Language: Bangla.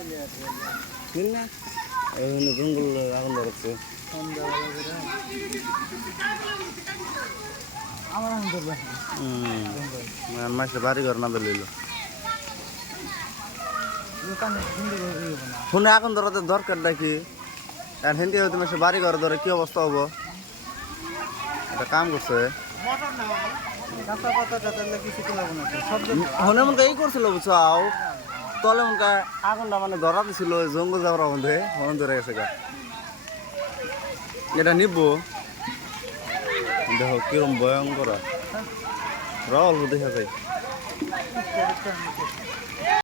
না জঙ্গল আগুন ধরছে মাসে বাড়ি ঘর না বেলিল শুনে আগুন ধরাতে দরকারটা কি আর হিন্দি হয়তো মাসে বাড়ি ঘর ধরে কি অবস্থা হবো একটা কাম করছে হনে মনে এই করছিল বুঝাও তলে মনে আগুনটা মানে ধরা দিছিল জঙ্গল যাওয়ার মধ্যে হন ধরে গেছে গা এটা নিব দেখো কিরম ভয়ঙ্কর অল্প দেখা যায়